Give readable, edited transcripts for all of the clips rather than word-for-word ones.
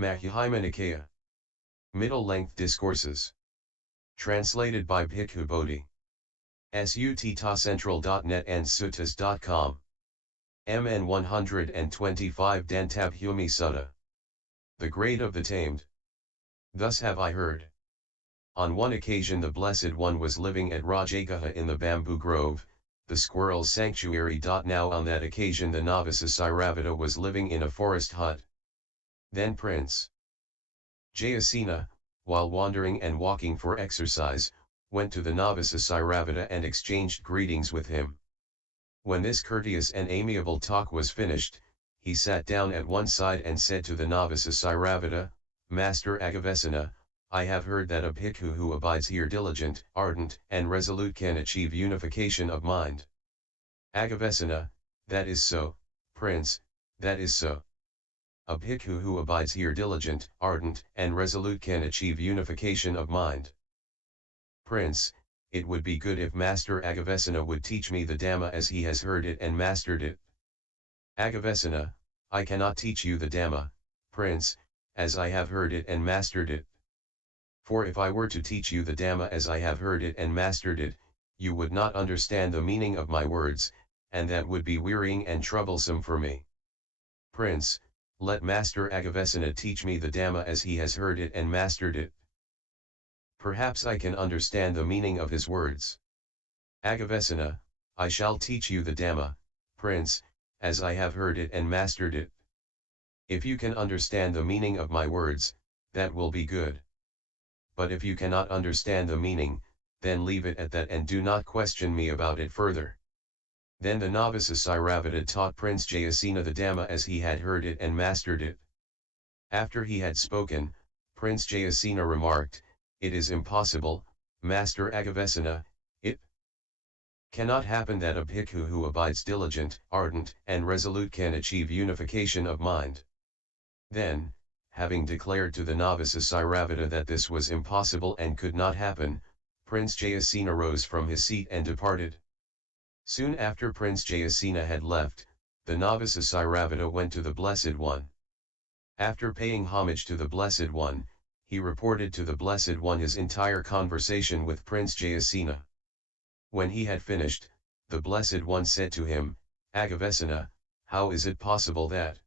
Madhyama Nikaya. Middle-length discourses. Translated by Bhikkhu Bodhi. Sutta-central.net and suttas.com. MN 125 Dantabhyumi Sutta. The Grade of the Tamed. Thus have I heard. On one occasion the Blessed One was living at Rajagaha in the bamboo grove, the squirrel's sanctuary. Now on that occasion the novice Airavata was living in a forest hut. Then Prince Jayasena, while wandering and walking for exercise, went to the novice Airavata and exchanged greetings with him. When this courteous and amiable talk was finished, he sat down at one side and said to the novice Airavata, Master Aggivessana, I have heard that a bhikkhu who abides here diligent, ardent, and resolute can achieve unification of mind. Aggivessana, that is so, Prince, that is so. A bhikkhu who abides here diligent, ardent, and resolute can achieve unification of mind. Prince, it would be good if Master Aggivessana would teach me the Dhamma as he has heard it and mastered it. Aggivessana, I cannot teach you the Dhamma, Prince, as I have heard it and mastered it. For if I were to teach you the Dhamma as I have heard it and mastered it, you would not understand the meaning of my words, and that would be wearying and troublesome for me. Prince, let Master Aggivessana teach me the Dhamma as he has heard it and mastered it. Perhaps I can understand the meaning of his words. Aggivessana, I shall teach you the Dhamma, Prince, as I have heard it and mastered it. If you can understand the meaning of my words, that will be good. But if you cannot understand the meaning, then leave it at that and do not question me about it further. Then the novice Airavata taught Prince Jayasena the Dhamma as he had heard it and mastered it. After he had spoken, Prince Jayasena remarked, It is impossible, Master Aggivessana, it cannot happen that a bhikkhu who abides diligent, ardent, and resolute can achieve unification of mind. Then, having declared to the novice Airavata that this was impossible and could not happen, Prince Jayasena rose from his seat and departed. Soon after Prince Jayasena had left, the novice Airavata went to the Blessed One. After paying homage to the Blessed One, he reported to the Blessed One his entire conversation with Prince Jayasena. When he had finished, the Blessed One said to him, Aggivessana, how is it possible that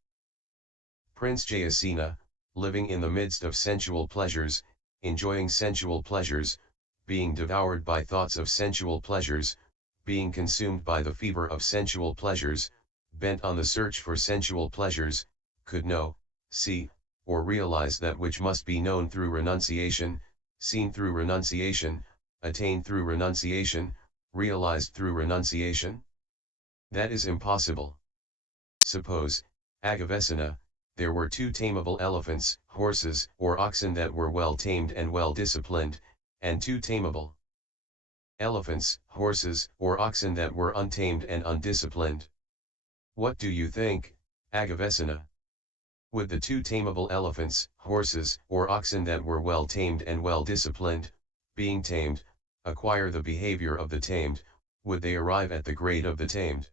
Prince Jayasena, living in the midst of sensual pleasures, enjoying sensual pleasures, being devoured by thoughts of sensual pleasures, being consumed by the fever of sensual pleasures, bent on the search for sensual pleasures, could know, see, or realize that which must be known through renunciation, seen through renunciation, attained through renunciation, realized through renunciation? That is impossible. Suppose, Aggivessana, there were two tameable elephants, horses, or oxen that were well tamed and well disciplined, and two tameable elephants, horses, or oxen that were untamed and undisciplined. What do you think, Aggivessana? Would the two tameable elephants, horses, or oxen that were well tamed and well disciplined, being tamed, acquire the behavior of the tamed, would they arrive at the grade of the tamed?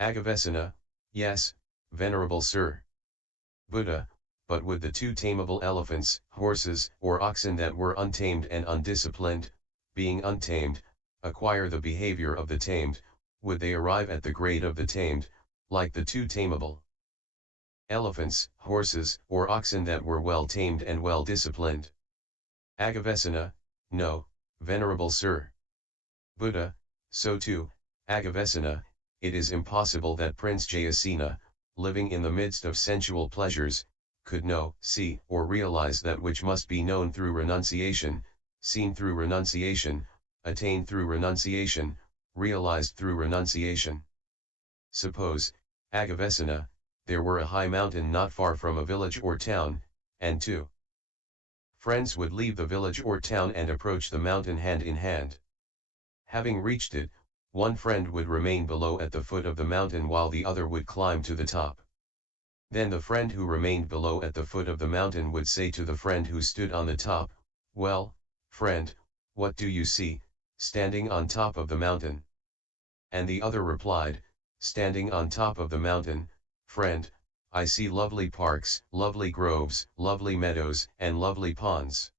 Aggivessana, yes, venerable sir. Buddha, but would the two tameable elephants, horses, or oxen that were untamed and undisciplined, being untamed, acquire the behavior of the tamed, would they arrive at the grade of the tamed, like the two tameable elephants, horses, or oxen that were well tamed and well disciplined? Aggivessana, no, venerable sir. Buddha, so too, Aggivessana, it is impossible that Prince Jayasena, living in the midst of sensual pleasures, could know, see, or realize that which must be known through renunciation, seen through renunciation, attained through renunciation, realized through renunciation. Suppose, Aggivessana, there were a high mountain not far from a village or town, and two friends would leave the village or town and approach the mountain hand in hand. Having reached it, one friend would remain below at the foot of the mountain while the other would climb to the top. Then the friend who remained below at the foot of the mountain would say to the friend who stood on the top, Well, friend, what do you see, standing on top of the mountain? And the other replied, Standing on top of the mountain, friend, I see lovely parks, lovely groves, lovely meadows, and lovely ponds.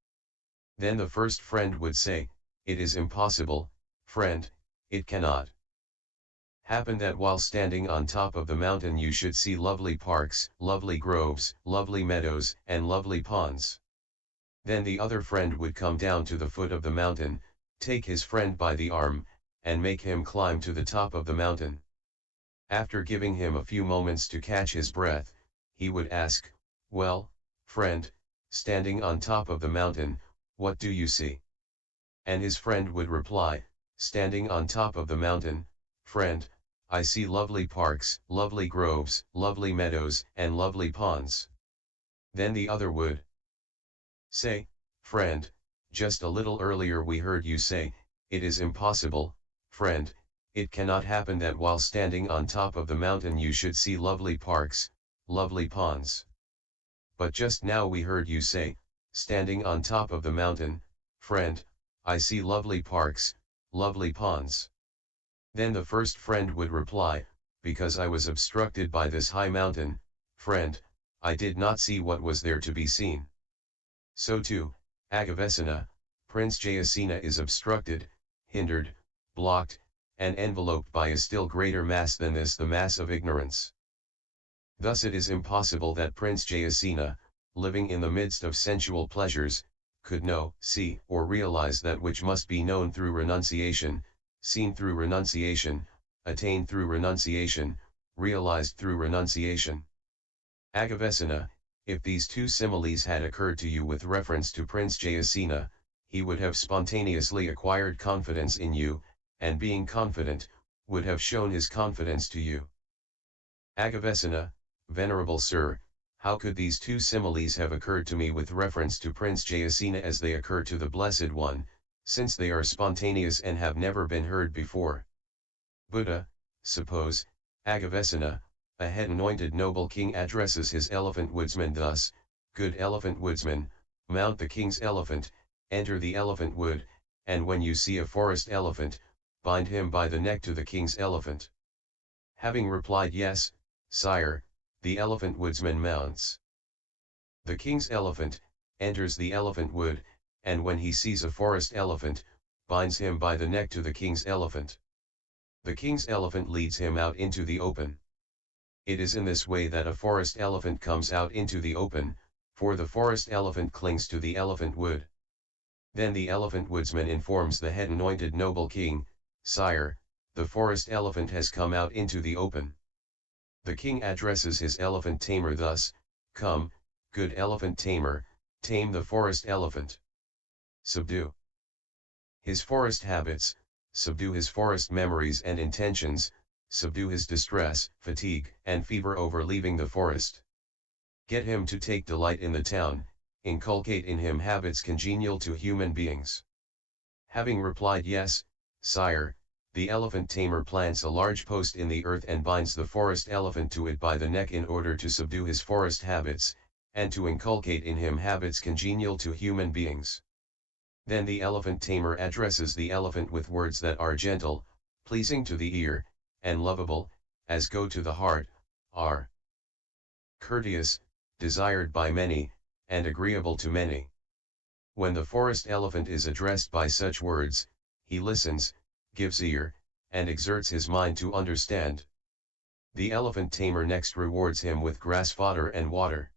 Then the first friend would say, it is impossible, friend, it cannot happen that while standing on top of the mountain you should see lovely parks, lovely groves, lovely meadows, and lovely ponds. Then the other friend would come down to the foot of the mountain, take his friend by the arm, and make him climb to the top of the mountain. After giving him a few moments to catch his breath, he would ask, well, friend, standing on top of the mountain, what do you see? And his friend would reply, standing on top of the mountain, friend, I see lovely parks, lovely groves, lovely meadows, and lovely ponds. Then the other would say, friend, just a little earlier we heard you say, it is impossible, friend, it cannot happen that while standing on top of the mountain you should see lovely parks, lovely ponds. But just now we heard you say, standing on top of the mountain, friend, I see lovely parks, lovely ponds. Then the first friend would reply, because I was obstructed by this high mountain, friend, I did not see what was there to be seen. So too, Aggivessana, Prince Jayasena is obstructed, hindered, blocked, and enveloped by a still greater mass than this, the mass of ignorance. Thus it is impossible that Prince Jayasena, living in the midst of sensual pleasures, could know, see, or realize that which must be known through renunciation, seen through renunciation, attained through renunciation, realized through renunciation. Aggivessana, if these two similes had occurred to you with reference to Prince Jayasena, he would have spontaneously acquired confidence in you, and being confident, would have shown his confidence to you. Aggivessana, Venerable Sir, how could these two similes have occurred to me with reference to Prince Jayasena as they occur to the Blessed One, since they are spontaneous and have never been heard before? Buddha, suppose, Aggivessana, a head-anointed noble king addresses his elephant woodsman thus, good elephant woodsman, mount the king's elephant, enter the elephant wood, and when you see a forest elephant, bind him by the neck to the king's elephant. Having replied yes, sire, the elephant woodsman mounts the king's elephant, enters the elephant wood, and when he sees a forest elephant, binds him by the neck to the king's elephant. The king's elephant leads him out into the open. It is in this way that a forest elephant comes out into the open, for the forest elephant clings to the elephant wood. Then the elephant woodsman informs the head-anointed noble king, sire, the forest elephant has come out into the open. The king addresses his elephant tamer thus, come, good elephant tamer, tame the forest elephant. Subdue his forest habits, subdue his forest memories and intentions, subdue his distress, fatigue, and fever over leaving the forest. Get him to take delight in the town, inculcate in him habits congenial to human beings. Having replied yes, sire, the elephant tamer plants a large post in the earth and binds the forest elephant to it by the neck in order to subdue his forest habits, and to inculcate in him habits congenial to human beings. Then the elephant tamer addresses the elephant with words that are gentle, pleasing to the ear, and lovable, as go to the heart, are courteous, desired by many, and agreeable to many. When the forest elephant is addressed by such words, he listens, gives ear, and exerts his mind to understand. The elephant tamer next rewards him with grass fodder and water.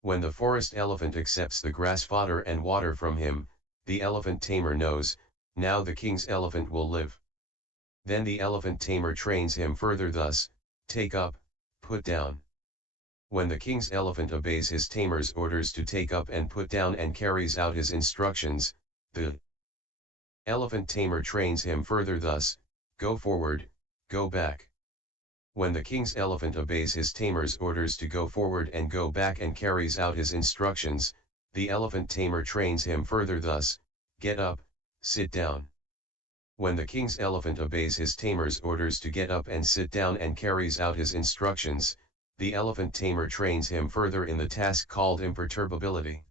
When the forest elephant accepts the grass fodder and water from him, the elephant tamer knows, now the king's elephant will live. Then the elephant tamer trains him further thus, take up, put down. When the king's elephant obeys his tamer's orders to take up and put down and carries out his instructions, the elephant tamer trains him further thus, go forward, go back. When the king's elephant obeys his tamer's orders to go forward and go back and carries out his instructions, the elephant tamer trains him further thus, get up, sit down. When the king's elephant obeys his tamer's orders to get up and sit down and carries out his instructions, the elephant tamer trains him further in the task called imperturbability.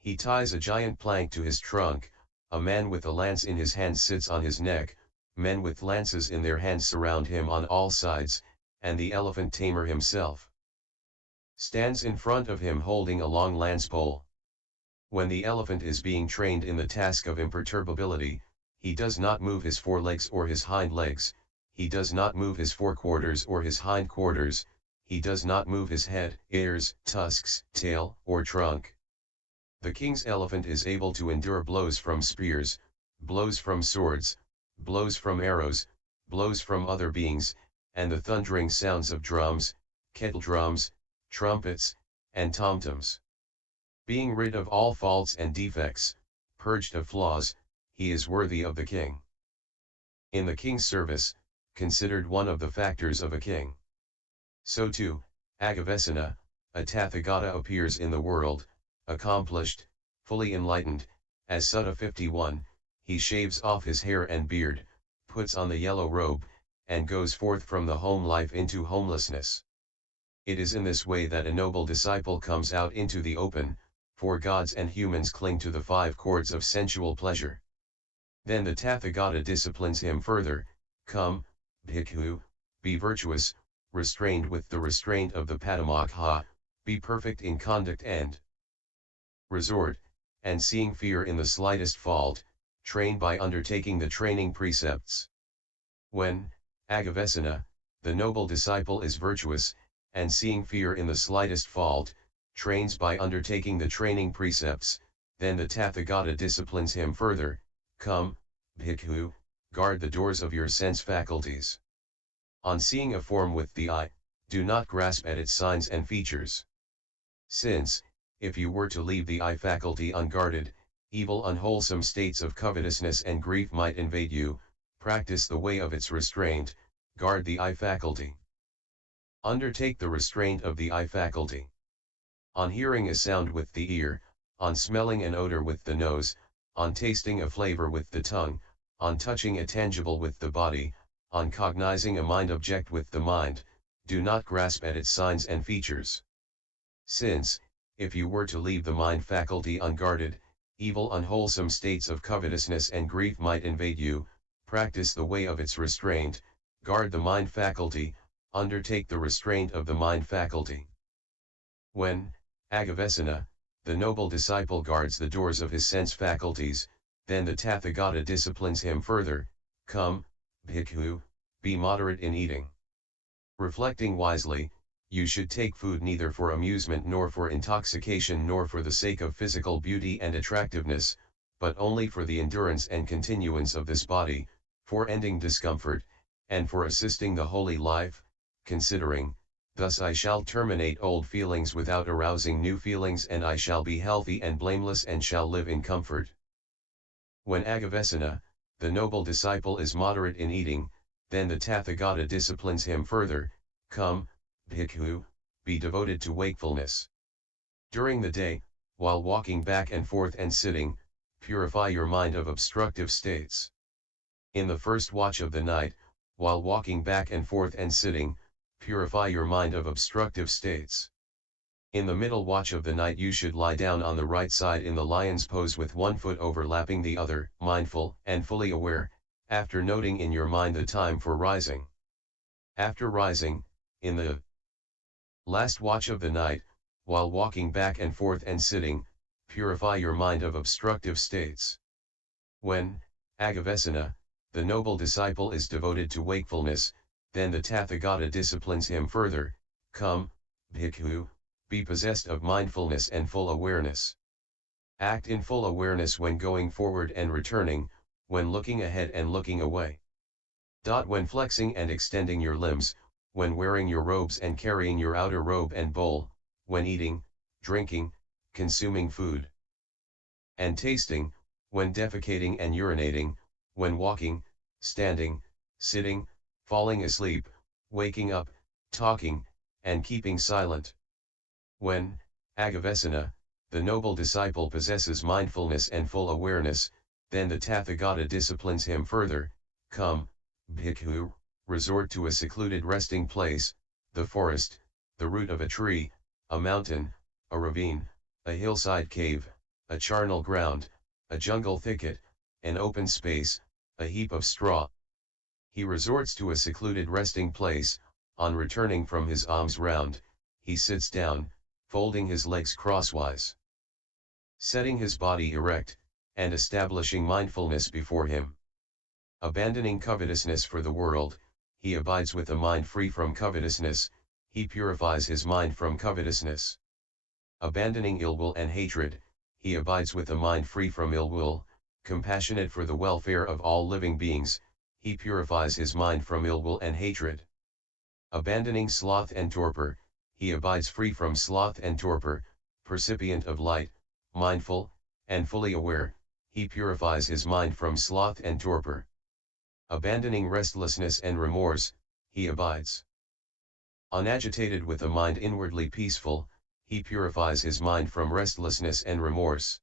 He ties a giant plank to his trunk, a man with a lance in his hand sits on his neck, men with lances in their hands surround him on all sides, and the elephant tamer himself stands in front of him holding a long lance pole. When the elephant is being trained in the task of imperturbability, he does not move his forelegs or his hind legs, he does not move his forequarters or his hind quarters, he does not move his head, ears, tusks, tail, or trunk. The king's elephant is able to endure blows from spears, blows from swords, blows from arrows, blows from other beings, and the thundering sounds of drums, kettle drums, trumpets, and tom-toms. Being rid of all faults and defects, purged of flaws, he is worthy of the king. In the king's service, considered one of the factors of a king. So too, Aggivessana, a Tathagata appears in the world, accomplished, fully enlightened, as Sutta 51, he shaves off his hair and beard, puts on the yellow robe, and goes forth from the home life into homelessness. It is in this way that a noble disciple comes out into the open, for gods and humans cling to the 5 cords of sensual pleasure. Then the Tathagata disciplines him further, come, bhikkhu, be virtuous, restrained with the restraint of the Padamokha, be perfect in conduct and resort, and seeing fear in the slightest fault, train by undertaking the training precepts. When, Aggivessana, the noble disciple is virtuous, and seeing fear in the slightest fault, trains by undertaking the training precepts, then the Tathagata disciplines him further, come, bhikkhu, guard the doors of your sense faculties. On seeing a form with the eye, do not grasp at its signs and features. Since, if you were to leave the eye faculty unguarded, evil unwholesome states of covetousness and grief might invade you, practice the way of its restraint, guard the eye faculty. Undertake the restraint of the eye faculty. On hearing a sound with the ear, on smelling an odor with the nose, on tasting a flavor with the tongue, on touching a tangible with the body, on cognizing a mind object with the mind, do not grasp at its signs and features. Since, if you were to leave the mind faculty unguarded, evil unwholesome states of covetousness and grief might invade you, practice the way of its restraint, guard the mind faculty, undertake the restraint of the mind faculty. When, Aggivessana, the noble disciple guards the doors of his sense faculties, then the Tathagata disciplines him further, come, bhikkhu, be moderate in eating. Reflecting wisely, you should take food neither for amusement nor for intoxication nor for the sake of physical beauty and attractiveness, but only for the endurance and continuance of this body, for ending discomfort, and for assisting the holy life, considering, thus I shall terminate old feelings without arousing new feelings and I shall be healthy and blameless and shall live in comfort. When Aggivessana, the noble disciple is moderate in eating, then the Tathagata disciplines him further, come, bhikkhu, be devoted to wakefulness. During the day, while walking back and forth and sitting, purify your mind of obstructive states. In the first watch of the night, while walking back and forth and sitting, purify your mind of obstructive states. In the middle watch of the night you should lie down on the right side in the lion's pose with one foot overlapping the other, mindful and fully aware, after noting in your mind the time for rising. After rising, in the last watch of the night, while walking back and forth and sitting, purify your mind of obstructive states. When, Aggivessana, the noble disciple is devoted to wakefulness, then the Tathagata disciplines him further, come, bhikkhu, be possessed of mindfulness and full awareness. Act in full awareness when going forward and returning, when looking ahead and looking away. When flexing and extending your limbs, when wearing your robes and carrying your outer robe and bowl, when eating, drinking, consuming food, and tasting, when defecating and urinating, when walking, standing, sitting, falling asleep, waking up, talking, and keeping silent. When, Aggivessana, the noble disciple possesses mindfulness and full awareness, then the Tathagata disciplines him further, come, bhikkhu, resort to a secluded resting place, the forest, the root of a tree, a mountain, a ravine, a hillside cave, a charnel ground, a jungle thicket, an open space, a heap of straw. He resorts to a secluded resting place, on returning from his alms round, he sits down, folding his legs crosswise, setting his body erect, and establishing mindfulness before him. Abandoning covetousness for the world, he abides with a mind free from covetousness, he purifies his mind from covetousness. Abandoning ill will and hatred, he abides with a mind free from ill will, compassionate for the welfare of all living beings, he purifies his mind from ill will and hatred. Abandoning sloth and torpor, he abides free from sloth and torpor, percipient of light, mindful, and fully aware, he purifies his mind from sloth and torpor. Abandoning restlessness and remorse, he abides unagitated with a mind inwardly peaceful, he purifies his mind from restlessness and remorse.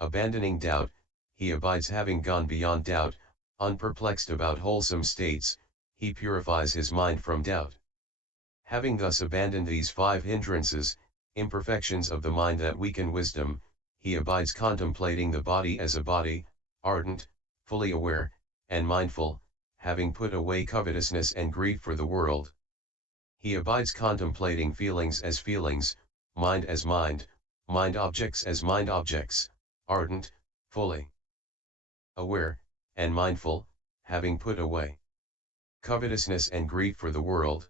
Abandoning doubt, he abides having gone beyond doubt, unperplexed about wholesome states, he purifies his mind from doubt. Having thus abandoned these 5 hindrances, imperfections of the mind that weaken wisdom, he abides contemplating the body as a body, ardent, fully aware, and mindful, having put away covetousness and greed for the world. He abides contemplating feelings as feelings, mind as mind objects as mind objects, ardent, fully aware, and mindful, having put away covetousness and greed for the world.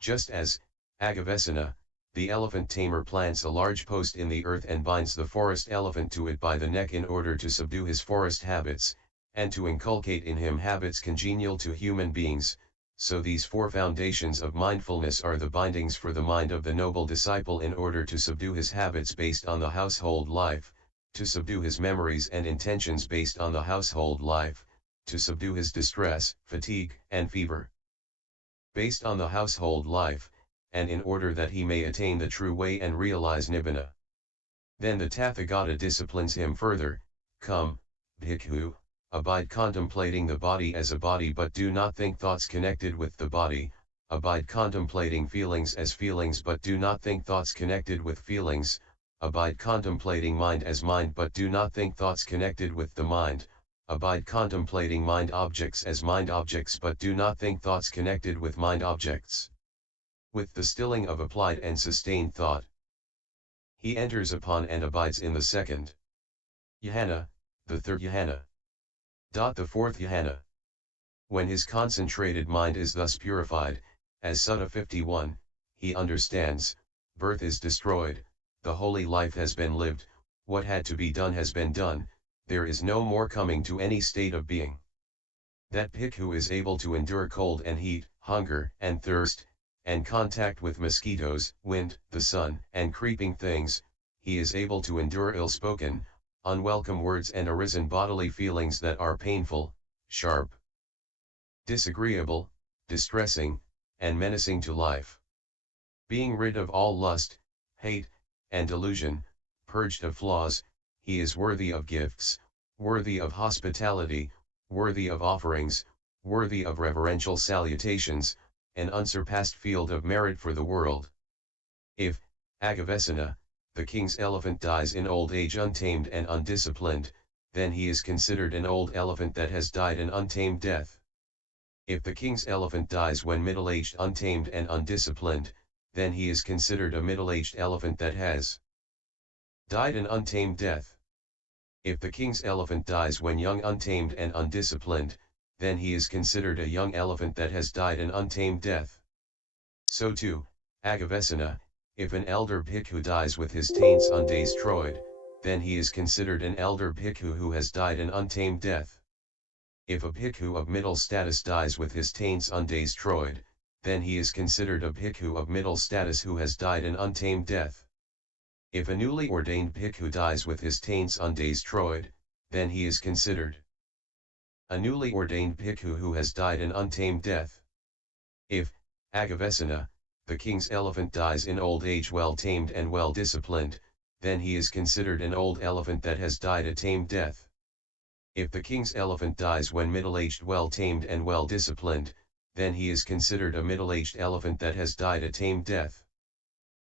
Just as, Aggivessana, the elephant tamer plants a large post in the earth and binds the forest elephant to it by the neck in order to subdue his forest habits, and to inculcate in him habits congenial to human beings, so these 4 foundations of mindfulness are the bindings for the mind of the noble disciple in order to subdue his habits based on the household life, to subdue his memories and intentions based on the household life, to subdue his distress, fatigue, and fever based on the household life, and in order that he may attain the true way and realize nibbana. Then the Tathagata disciplines him further, Come, Bhikkhu, abide contemplating the body as a body but do not think thoughts connected with the body, abide contemplating feelings as feelings but do not think thoughts connected with feelings, abide contemplating mind as mind but do not think thoughts connected with the mind, abide contemplating mind objects as mind objects but do not think thoughts connected with mind objects. With the stilling of applied and sustained thought, he enters upon and abides in the 2nd Jhana, the 3rd Jhana. The 4th Jhana. When his concentrated mind is thus purified, as Sutta 51, he understands, birth is destroyed, the holy life has been lived, what had to be done has been done, there is no more coming to any state of being. That bhikkhu is able to endure cold and heat, hunger and thirst, and contact with mosquitoes, wind, the sun, and creeping things, he is able to endure ill-spoken, unwelcome words and arisen bodily feelings that are painful, sharp, disagreeable, distressing, and menacing to life. Being rid of all lust, hate, and delusion, purged of flaws, he is worthy of gifts, worthy of hospitality, worthy of offerings, worthy of reverential salutations, an unsurpassed field of merit for the world. If, Aggivessana, the king's elephant dies in old age untamed and undisciplined, then he is considered an old elephant that has died an untamed death. If the king's elephant dies when middle-aged untamed and undisciplined, then he is considered a middle-aged elephant that has died an untamed death. If the king's elephant dies when young untamed and undisciplined, then he is considered a young elephant that has died an untamed death. So too, Aggivessana, if an elder bhikkhu dies with his taints undestroyed, then he is considered an elder bhikkhu who has died an untamed death. If a bhikkhu of middle status dies with his taints undestroyed, then he is considered a bhikkhu of middle status who has died an untamed death. If a newly ordained bhikkhu dies with his taints undestroyed, then he is considered a newly ordained bhikkhu who has died an untamed death. If, Aggivessana, the king's elephant dies in old age well tamed and well disciplined, then he is considered an old elephant that has died a tamed death. If the king's elephant dies when middle-aged well tamed and well disciplined, then he is considered a middle-aged elephant that has died a tamed death.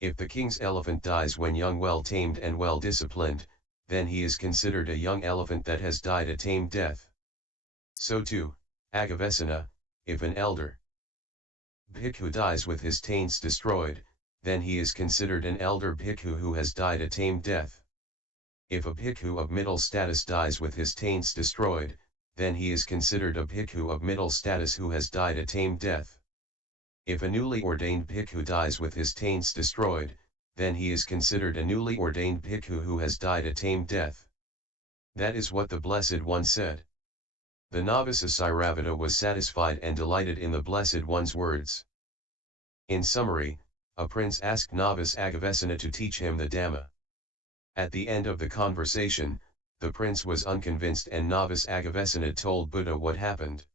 If the king's elephant dies when young well tamed and well disciplined, then he is considered a young elephant that has died a tamed death. So too, Aggivessana, if an elder bhikkhu dies with his taints destroyed, then he is considered an elder bhikkhu who has died a tamed death. If a bhikkhu of middle status dies with his taints destroyed, then he is considered a bhikkhu of middle status who has died a tamed death. If a newly ordained bhikkhu dies with his taints destroyed, then he is considered a newly ordained bhikkhu who has died a tamed death. That is what the Blessed One said. The novice Aggivessana was satisfied and delighted in the Blessed One's words. In summary, a prince asked Novice Aggivessana to teach him the Dhamma. At the end of the conversation, the prince was unconvinced and Novice Aggivessana told Buddha what happened.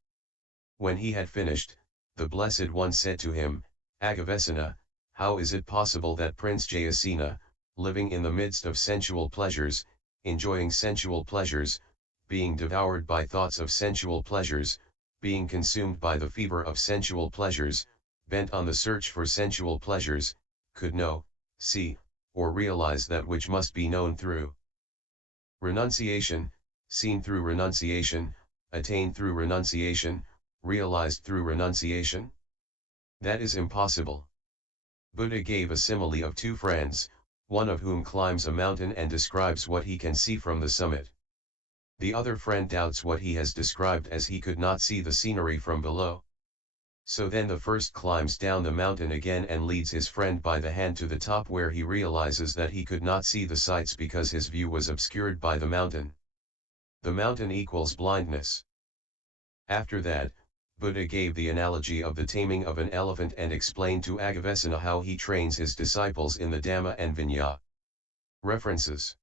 When he had finished, the Blessed One said to him, Aggivessana, how is it possible that Prince Jayasena, living in the midst of sensual pleasures, enjoying sensual pleasures, being devoured by thoughts of sensual pleasures, being consumed by the fever of sensual pleasures, bent on the search for sensual pleasures, could know, see, or realize that which must be known through renunciation, seen through renunciation, attained through renunciation, realized through renunciation? That is impossible. Buddha gave a simile of two friends, one of whom climbs a mountain and describes what he can see from the summit. The other friend doubts what he has described as he could not see the scenery from below. So then the first climbs down the mountain again and leads his friend by the hand to the top where he realizes that he could not see the sights because his view was obscured by the mountain. The mountain equals blindness. After that, Buddha gave the analogy of the taming of an elephant and explained to Aggivessana how he trains his disciples in the Dhamma and Vinaya. References.